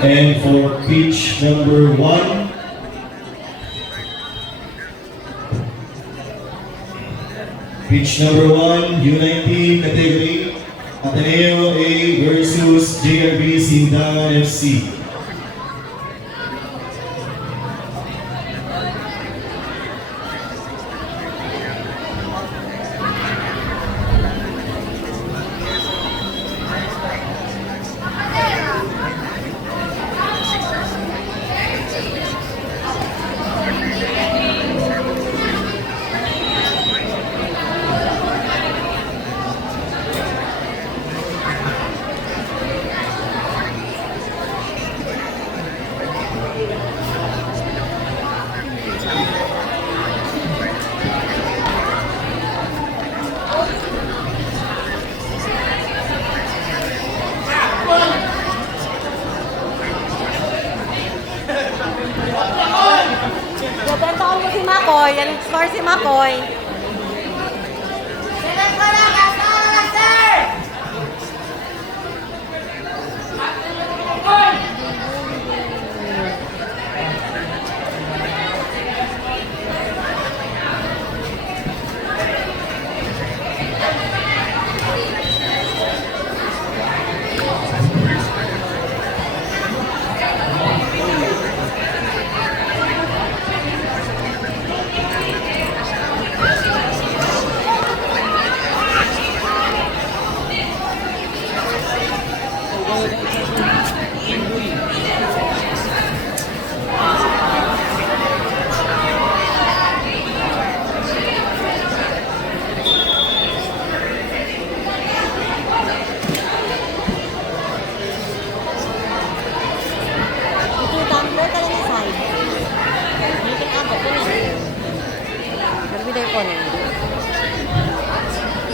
And for pitch number 1, pitch number 1, U19 category, Ateneo A versus JRB Sindangan FC. Gabentaon mo si Makoy. Yan score si Makoy.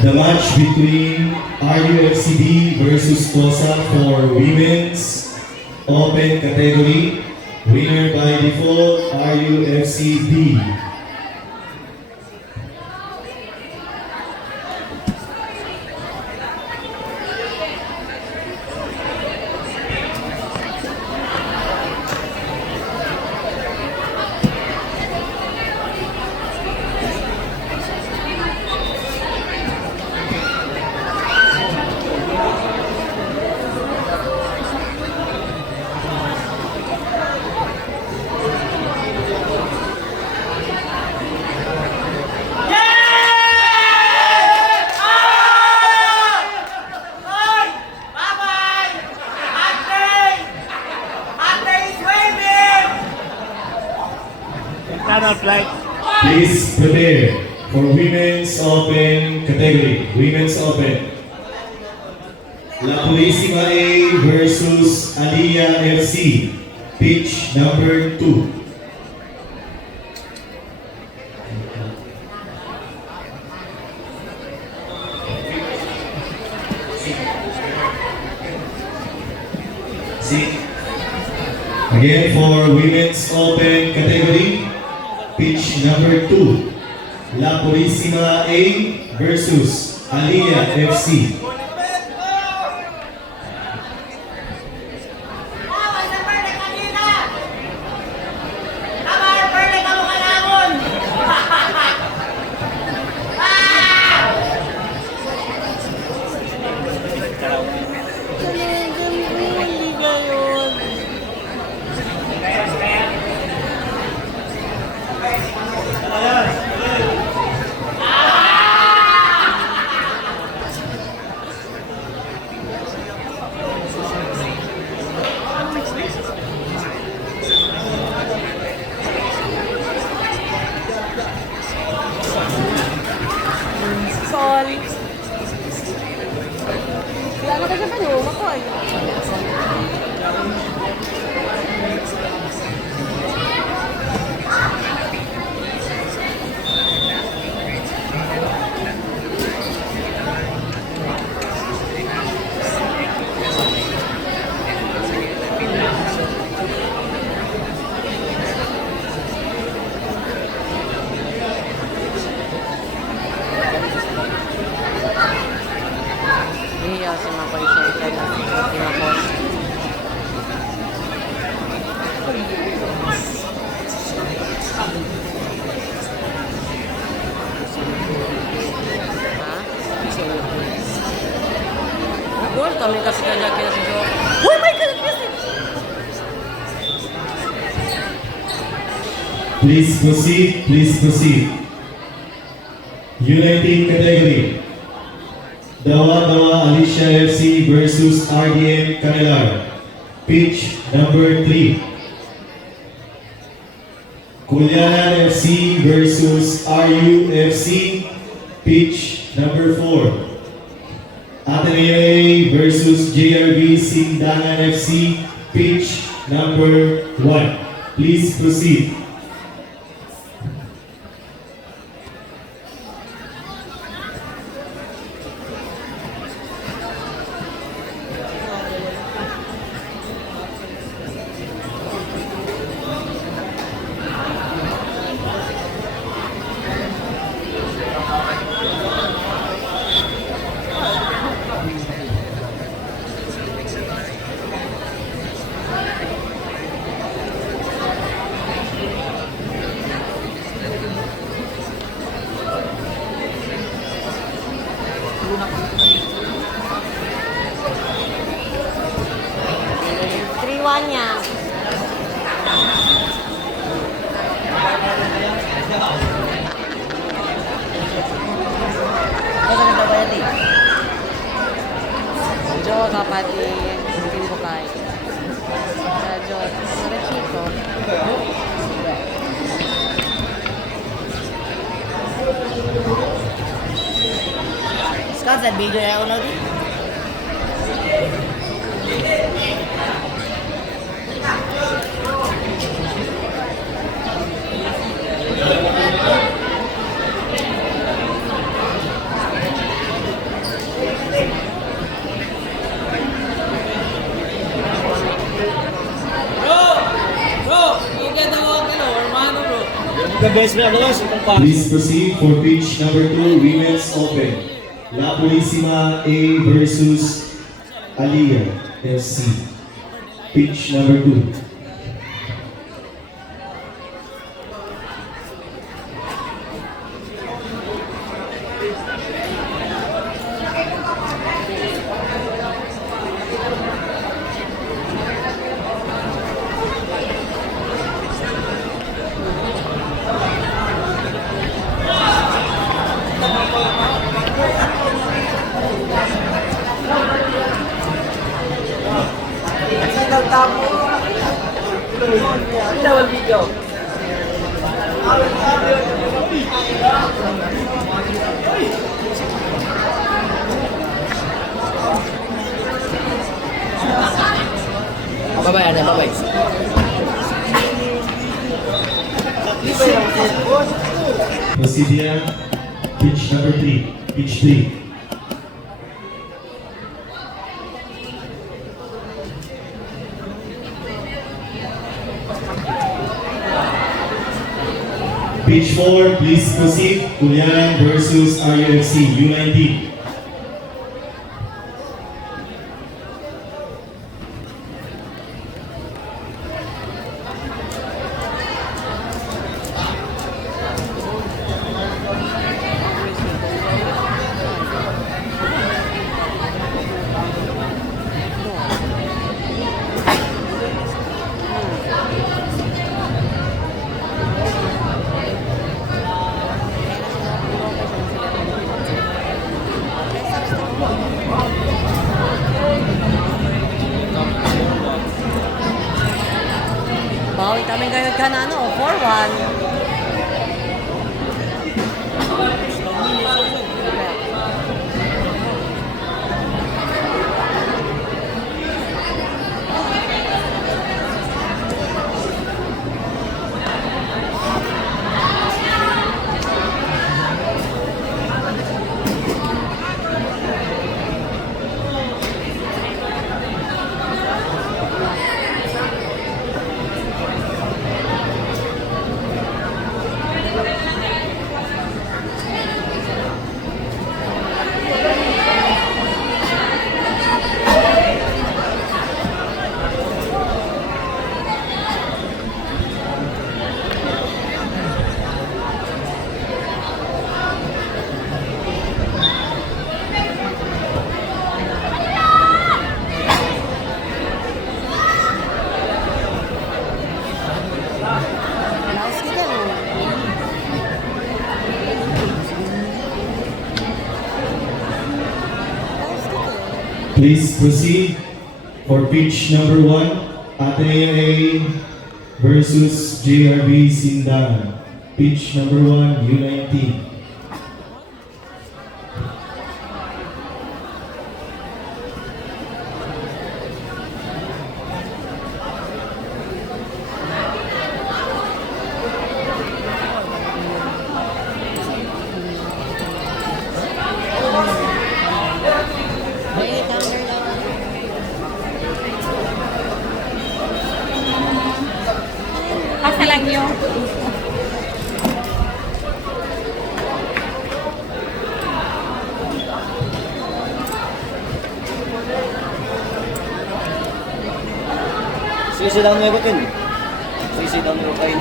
The match between RUFCD versus TOSA for Women's Open category. Winner by default, RUFCD. Please prepare for Women's Open category. Women's Open. La Purísima A versus Aliyah FC. Pitch number 2. Again for Women's Open category. Pitch number 2, La Purísima A versus Aliyah FC. Please proceed, please proceed. U19 category. Dawa Alicia FC versus RDM Canelar. Pitch number 3. Kulianan FC versus RUFC. Pitch number 4. Ateneo versus JRV Sindangan FC. Pitch number 1. Please proceed. Triwan niya. Jo kapatid, hindi ko kaya. Jo, Marachito. Scott, that video na ulo din. Please proceed for pitch number 2, Women's Open. La Purísima A versus Aliyah FC. Pitch number 2. Bye-bye, Ana. Bye-bye. Prosidia, pitch number 3. Pitch 3. Pitch 4, please proceed. Kulianan versus RUFC, U19. Bawi kami kayo ka na, 4-1. Please proceed for pitch number 1. Ateneo A versus JRB Sindangan. Pitch number 1, U19. May counter lang. Pasa lang yung... Sisi daw niya batin. Sisi daw niya kain.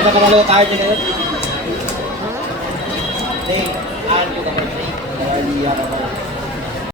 Ano ka malo card niya? Hey, ano ka ba? Para liya ka ba?